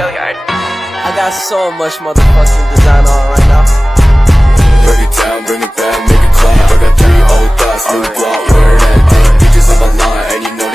I got so much motherfucking design on right now. Break it down, bring it back, make it clap. I got 3 old thoughts, new block, where that thing. Bitches on my line, and you know.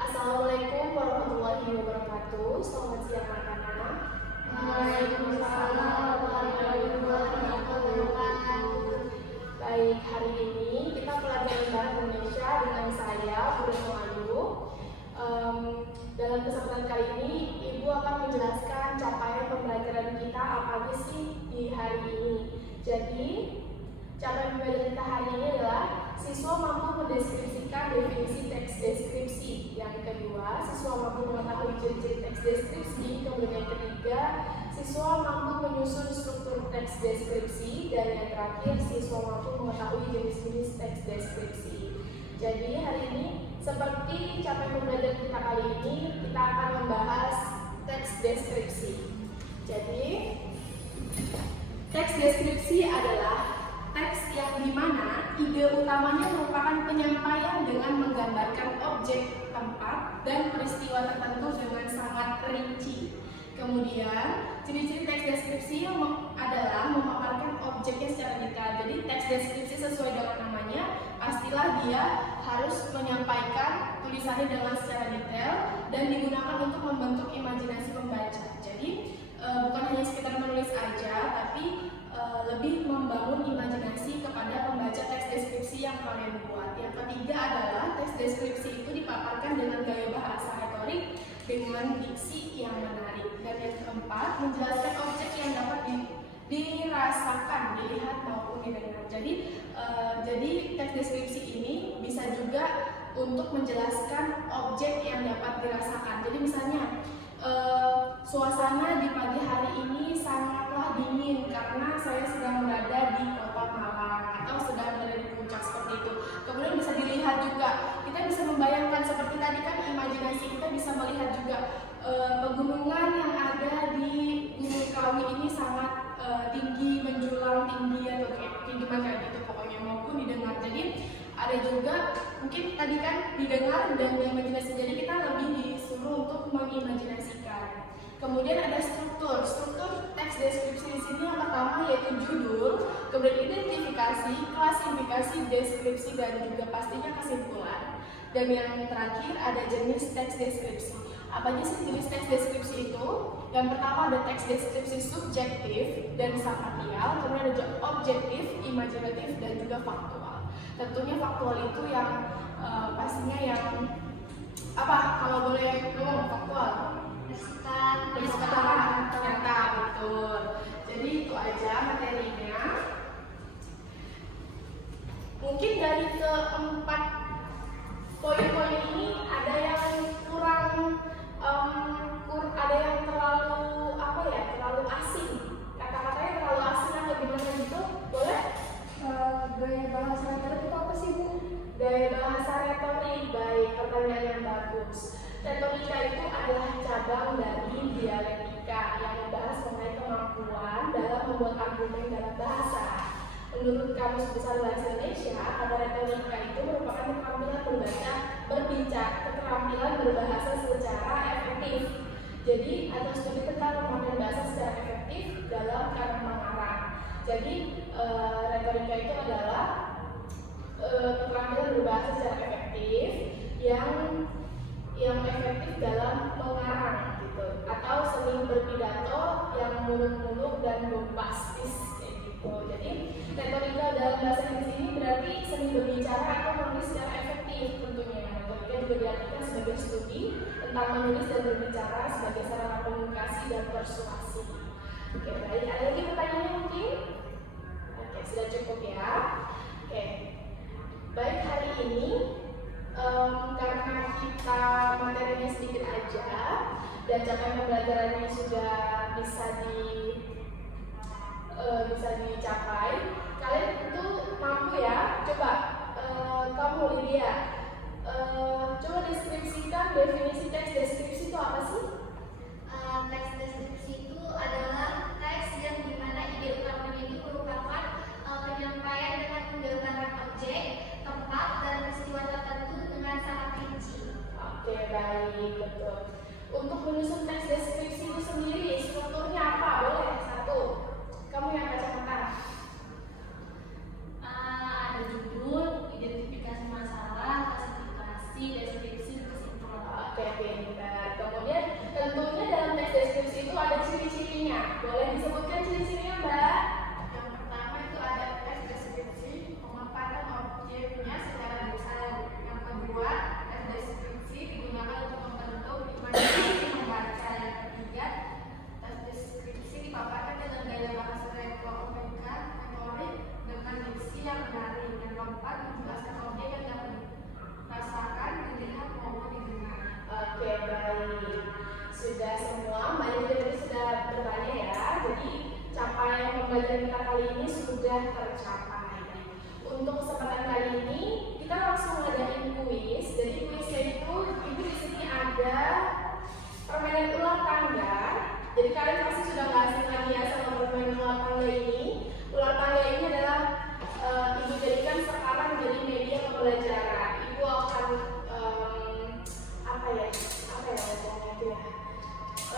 Assalamualaikum warahmatullahi wabarakatuh. Selamat siang anak-anak. Waalaikumsalam warahmatullahi wabarakatuh. Baik, hari ini kita pelajaran bahasa Indonesia dengan saya, Bu Ayu. Dalam kesempatan kali ini, Ibu akan menjelaskan capaian pembelajaran kita apa aja sih di hari ini. Jadi, capaian pembelajaran kita hari ini adalah siswa mampu mendeskripsikan definisi teks deskripsi. Yang kedua, siswa mampu mengetahui ciri-ciri teks deskripsi. Kemudian yang ketiga, siswa mampu menyusun struktur teks deskripsi. Dan yang terakhir, siswa mampu mengetahui jenis-jenis teks deskripsi. Jadi hari ini, seperti capaian pembelajaran kita kali ini, kita akan membahas teks deskripsi. Jadi, teks deskripsi adalah teks yang dimana ide utamanya merupakan penyampaian dengan menggambarkan objek, tempat, dan peristiwa tertentu dengan sangat rinci. Kemudian, ciri-ciri teks deskripsi adalah memaparkan objeknya secara detail. Jadi, teks deskripsi sesuai dengan namanya, pastilah dia harus menyampaikan tulisannya dengan secara detail dan digunakan untuk membentuk imajinasi pembaca. Jadi, bukan hanya sekedar menulis aja, tapi lebih membangun imajinasi kepada pembaca teks deskripsi yang kalian buat. Yang ketiga adalah teks deskripsi itu dipaparkan dengan gaya bahasa retorik dengan diksi yang menarik. Dan yang keempat, menjelaskan objek yang dapat dirasakan, dilihat maupun didengar. Jadi teks deskripsi ini bisa juga untuk menjelaskan objek yang dapat dirasakan. Jadi misalnya suasana di pagi hari ini sangatlah dingin karena saya sedang berada di kota Malang atau sedang berada di puncak seperti itu. Kemudian bisa dilihat juga, kita bisa membayangkan seperti tadi kan, imajinasi kita bisa melihat juga pegunungan yang ada di Gunung Kawi ini sangat tinggi, menjulang tinggi atau tinggi macam gitu pokoknya, maupun didengar. Jadi ada juga mungkin tadi kan didengar dan imajinasi, jadi kita lebih disuruh untuk mengimajinasikan. Kemudian ada struktur teks deskripsi di sini. Yang pertama yaitu judul, kemudian identifikasi, klasifikasi, deskripsi, dan juga pastinya kesimpulan. Dan yang terakhir ada jenis teks deskripsi. Apa aja sih jenis teks deskripsi itu? Yang pertama ada teks deskripsi subjektif dan sakatial, kemudian ada juga objektif, imajinatif, dan juga faktual. Tentunya faktual itu yang pastinya yang apa? Kalau boleh ngomong faktual? Berdasarkan nyata, betul. Jadi itu aja materinya. Mungkin dari keempat poin-poin ini ada yang kurang, ada yang terlalu terlalu asing. Kata-katanya terlalu asing atau gimana gitu? Boleh? Gaya bahasa retorik itu apa sih, Bu? Gaya bahasa retorik, baik, pertanyaan yang bagus. Retorika itu adalah cabang dari dialektika yang membahas mengenai kemampuan dalam membuat argumen dalam bahasa. Menurut Kamus Besar Bahasa Indonesia, kata retorika itu merupakan keterampilan berbicara, keterampilan berbahasa secara efektif. Jadi, ada studi tentang pemakaian bahasa secara efektif dalam kata mengarang. Jadi, retorika itu adalah keterampilan berbahasa secara efektif yang efektif dalam mengarang gitu, atau seni berpidato yang muluk-muluk dan bombastis kayak gitu. Jadi retorika dalam bahasa Inggris ini berarti seni berbicara atau menulis secara efektif tentunya. tentang menulis dan berbicara sebagai sarana komunikasi dan persuasi. Oke, baik. Ada lagi pertanyaannya mungkin? Oke, sudah cukup ya. Oke, baik, hari ini karena kita materinya sedikit aja dan capaian pembelajarannya sudah bisa dicapai, kalian itu mampu ya. Coba kamu Lydia, coba deskripsikan definisi teks deskripsi itu apa sih? Teks deskripsi itu adalah teks yang dimana ide utamanya itu merupakan penyampaian dengan menggambarkan objek, tempat, dan peristiwa tertentu dengan sangat rinci. Oke, baik, betul. Untuk menyusun teks deskripsi itu sendiri, strukturnya apa? Boleh, satu. Kamu yang kacamata. Ada judul, identifikasi masalah, klasifikasi, deskripsi, kesimpulan. Oke, pintar. Kemudian tentunya dalam teks deskripsi itu ada ciri-cirinya. Boleh disebutkan ciri-cirinya, Mbak? Yang pertama itu ada teks deskripsi, pemaparan objeknya secara detail. Yang kedua, teks deskripsi digunakan untuk membentuk imajinasi membaca. Yang ketiga, teks deskripsi dipaparkan dengan gaya bahasa retorik dengan diksi yang menarik. Yang keempat, menjelaskan objek yang dapat dirasakan, dilihat maupun didengar. Oke, baik. Sudah semua, Mbak Lydia tadi sudah bertanya ya. Jadi capaian pembelajaran kita kali ini sudah tercapai. Untuk kesempatan kali ini kita langsung ngadain kuis. Jadi kuisnya itu ibu di sini ada permainan ular tangga. Jadi kalian pasti sudah nggak asing lagi ya sama permainan ular tangga ini. Ular tangga ini adalah ibu jadikan sekarang menjadi media pembelajaran. Ibu akan apa ya bacanya itu ya.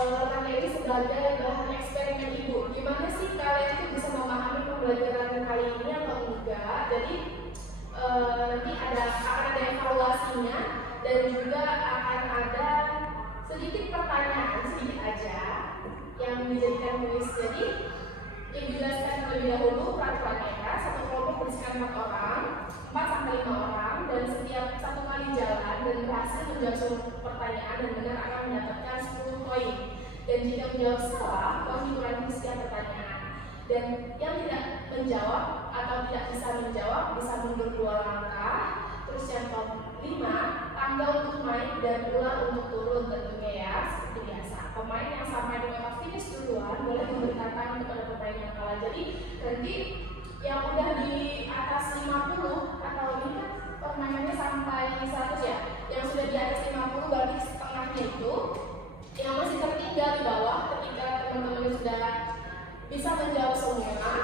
Ular tangga ini sebagai bahan eksperimen ibu. Gimana sih kalian itu bisa memahami pembelajaran kali ini atau enggak? Jadi nanti akan ada evaluasinya dan juga akan ada sedikit pertanyaan, sedikit aja yang dijadikan kuis. Jadi ibu jelaskan terlebih dahulu peraturannya ya. Satu kelompok berisikan 4 orang, 4 sampai 5 orang, dan setiap satu kali jalan dan berhasil menjawab semua pertanyaan dan benar akan mendapatkan 10 poin. Dan jika menjawab salah, poin dikurangi setiap pertanyaan. Dan yang tidak menjawab atau tidak bisa menjawab bisa mundur 2 langkah. Terus yang ke-5, tangga untuk naik dan ular untuk turun tentunya ya, seperti biasa. Pemain yang sampai di tempat finish duluan boleh memberikan tangan kepada pemain yang kalah. Jadi nanti yang udah di atas 50 atau ini kan permainannya sampai 100 ya, yang sudah di atas 50 berarti setengahnya itu, yang masih tertinggal di bawah ketika teman-teman sudah bisa menjawab semua,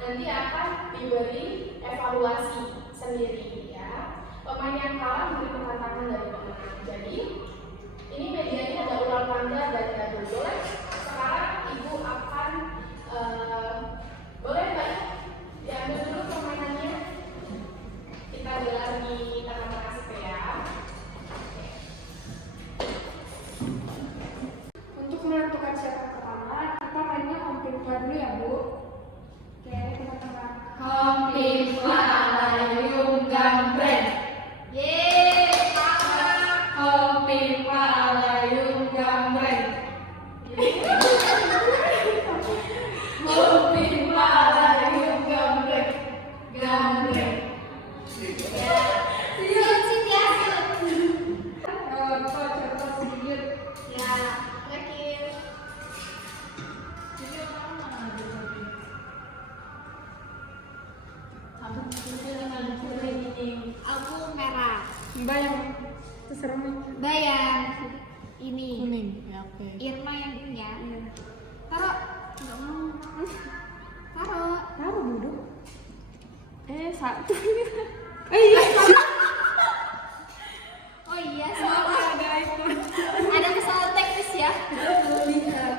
nanti akan diberi evaluasi sendiri ya. Pemain yang kalah memberi tantangan dari pemenang. Jadi ini medianya ada ular tangga dan gadu. Boleh sekarang ibu akan boleh Mbak diambil dulu permainannya. Kita gelar di tengah-tengah situ ya. Untuk menentukan siapa pertama, kita mainnya Kompimpa dulu ya Bu. Oke, tengah-tengah. Kompimpa alayum gambreng. Yeay, sama. Kompimpa alayum gambreng. Kompimpa alayum gambreng. Gambreng. Contoh sedikit. Ya, terakhir. Aku merah. Mbak yang terserah nih. Bayang ini. Kuning. Ya oke. Irma yang ini ya. Taruh. Enggak mau. Taruh. Taruh duduk. Satu. Iya. Oh iya, salah. Ada itu. Ada kesalahan teknis ya. Lihat.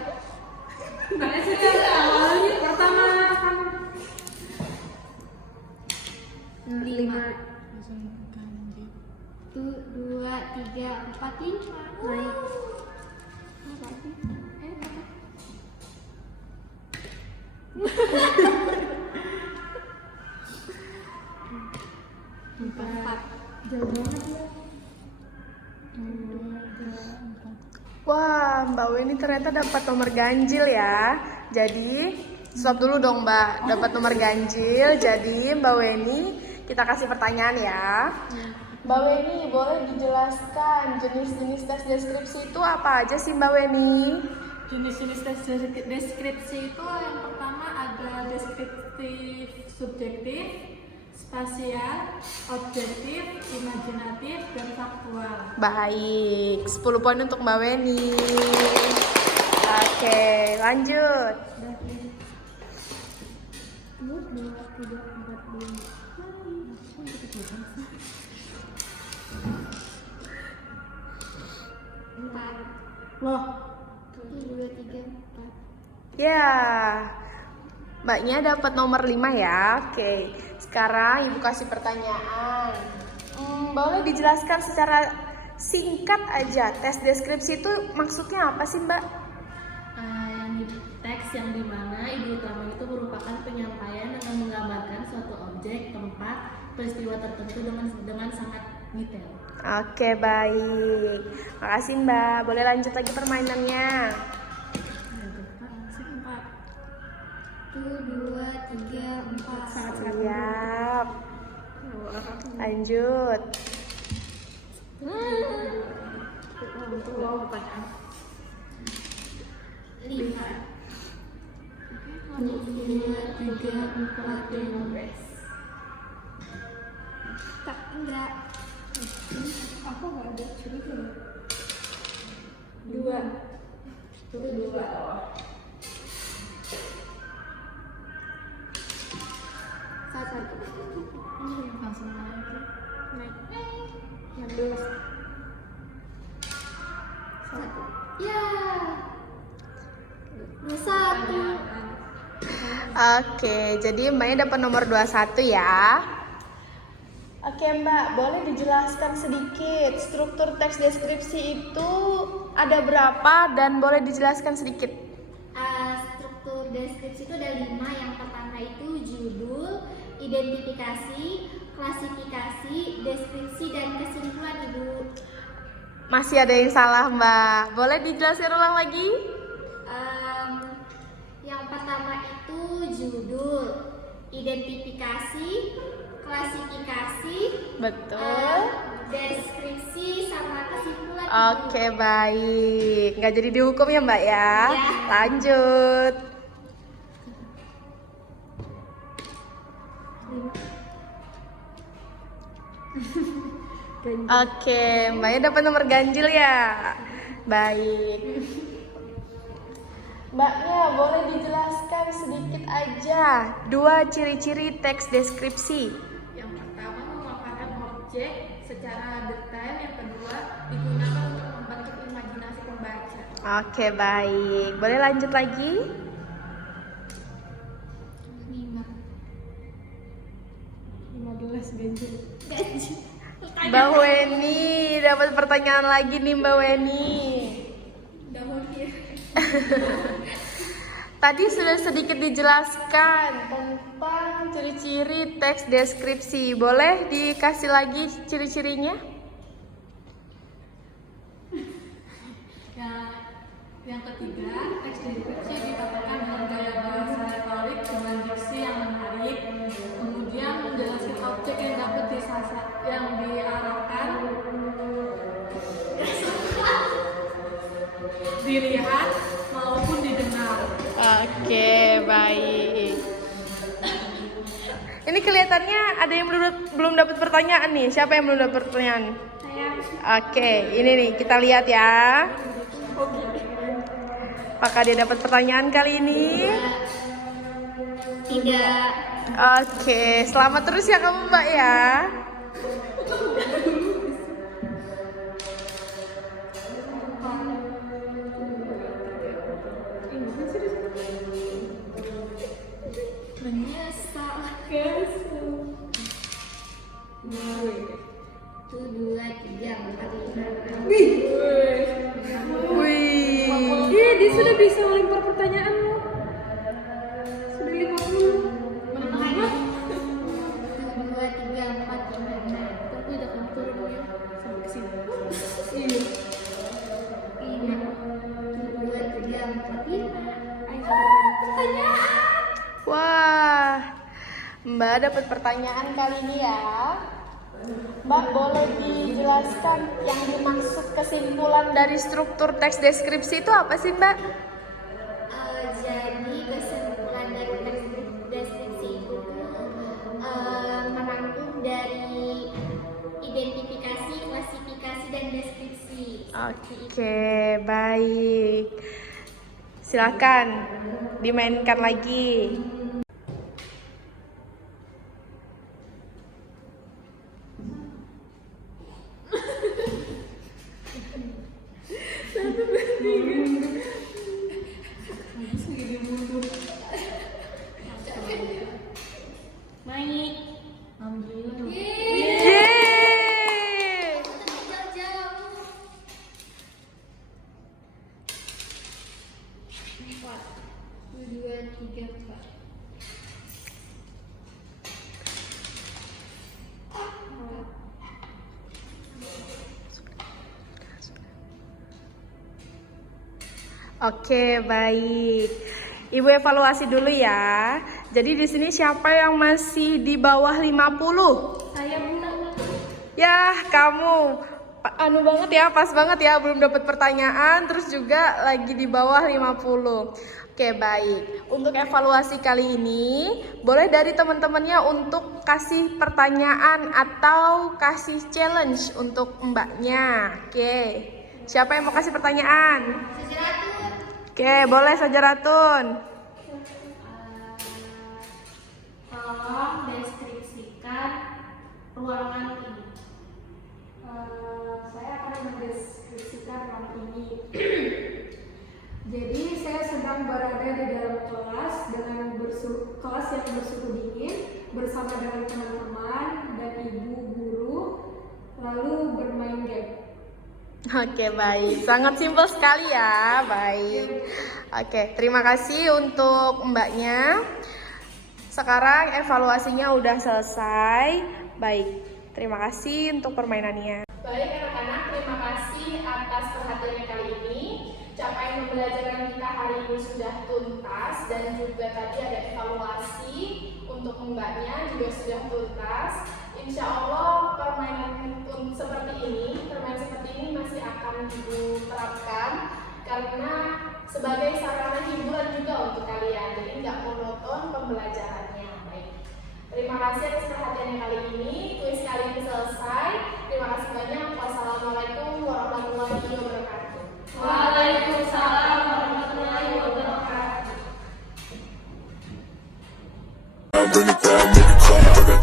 Mana sih awalnya pertama kan 5. 2, 3, 4, 5. Naik. Apa sih? Empat. Jauh banget ya. Wah, Mbak Weni ternyata dapat nomor ganjil ya. Jadi, stop dulu dong Mbak. Dapat nomor ganjil. Jadi, Mbak Weni, kita kasih pertanyaan ya. Mbak Weni, boleh dijelaskan jenis-jenis tes deskripsi itu apa aja sih Mbak Weni? Jenis-jenis tes deskripsi itu yang pertama ada deskriptif subjektif, spasial, objektif, imajinatif, dan faktual. Baik, 10 poin untuk Mbak Weni. Oke, lanjut. 4. Loh, 2, 3, 4. Ya, Mbaknya dapat nomor 5 ya. Oke, sekarang Ibu kasih pertanyaan. Boleh dijelaskan secara singkat aja, tes deskripsi itu maksudnya apa sih Mbak? Yang di teks yang dimana ide utama itu merupakan penyampaian yang menggambarkan suatu objek, tempat, peristiwa tertentu dengan sangat detail. Oke, baik. Makasih Mbak. Boleh lanjut lagi permainannya. 1, 2, 3, 4. Siap. Lanjut. 5. 2, 3, 4, 15. Tak, enggak. Aku nggak ada cerita. 2. 2. Langsung naik. Yang 2. 1. Ya. 21. Oke, jadi Mbaknya dapat nomor 21 ya. Oke Mbak, boleh dijelaskan sedikit struktur teks deskripsi itu ada berapa dan boleh dijelaskan sedikit? Struktur deskripsi itu ada 5. Yang pertama itu judul, identifikasi, klasifikasi, deskripsi, dan kesimpulan Ibu. Masih ada yang salah Mbak, boleh dijelaskan ulang lagi? Yang pertama itu judul, identifikasi, klasifikasi, Betul. deskripsi, sama kesimpulan. Oke, baik. Nggak jadi dihukum ya Mbak ya? Ya. Lanjut. Oke, Mbaknya dapat nomor ganjil ya? Baik. Mbaknya boleh dijelaskan sedikit aja 2 ciri-ciri teks deskripsi. Yang pertama memaparkan objek secara detail, yang kedua digunakan untuk membentuk imajinasi pembaca. Oke, baik. Boleh lanjut lagi? 5. 15 ganjil. Mbak Weni dapat pertanyaan lagi nih Mbak Weni. Tadi sudah sedikit dijelaskan tentang ciri-ciri teks deskripsi. Boleh dikasih lagi ciri-cirinya? Yang ketiga, teks deskripsi dikatakan dengan gaya bahasa retorik dengan diksi yang menarik, kemudian menjelaskan objek yang dapat yang diarahkan, dilihat maupun didengar. Oke, baik. Ini kelihatannya ada yang belum dapat pertanyaan nih. Siapa yang belum dapat pertanyaan? Oke, ini nih kita lihat ya. Apakah dia dapat pertanyaan kali ini? Tidak. Oke, selamat terus ya kamu Mbak ya. Menyesal. 2, 3, 4, 5. Wih. Iya, dia sudah bisa melempar pertanyaan lo. Sudah 50. 2, 3, 4, 5. Tapi udah kamu turun ya sampai ke sini. Iya. pertanyaan. Wah, Mbak dapat pertanyaan kali ini ya. Mbak boleh dijelaskan yang dimaksud kesimpulan dari struktur teks deskripsi itu apa sih Mbak? Jadi kesimpulan dari teks deskripsi itu merangkum dari identifikasi, klasifikasi, dan deskripsi. Oke, baik. Silakan dimainkan lagi. Yeay. Jauh-jauh. 4, 2, 3, 4. Oke, baik. Ibu evaluasi dulu ya. Jadi di sini siapa yang masih di bawah 50? Saya benar. Yah, kamu anu banget ya, pas banget ya, belum dapat pertanyaan, terus juga lagi di bawah 50. Oke, baik. Untuk evaluasi kali ini, boleh dari teman-temannya untuk kasih pertanyaan atau kasih challenge untuk mbaknya. Oke, siapa yang mau kasih pertanyaan? Sejaratun. Oke, boleh Sajaratun. Tolong deskripsikan ruangan ini. Saya akan mendeskripsikan ruang ini. Jadi saya sedang berada di dalam kelas dengan kelas yang bersuhu dingin bersama dengan teman-teman dan ibu guru, lalu bermain game. Oke, baik. Sangat simpel sekali ya. Baik. Oke, terima kasih untuk mbaknya. Sekarang evaluasinya udah selesai. Baik, terima kasih untuk permainannya. Baik anak-anak, terima kasih atas perhatiannya kali ini. Capaian pembelajaran kita hari ini sudah tuntas dan juga tadi ada evaluasi untuk mbaknya juga sudah tuntas. Insya Allah permainan seperti ini masih akan Ibu terapkan karena sebagai sarana hiburan juga untuk kalian, jadi nggak monoton pembelajarannya. Baik, terima kasih atas perhatiannya kali ini. Kuis kali ini selesai. Terima kasih banyak. Wassalamualaikum warahmatullahi wabarakatuh. Waalaikumsalam warahmatullahi wabarakatuh. Bring it down, make it clap. I got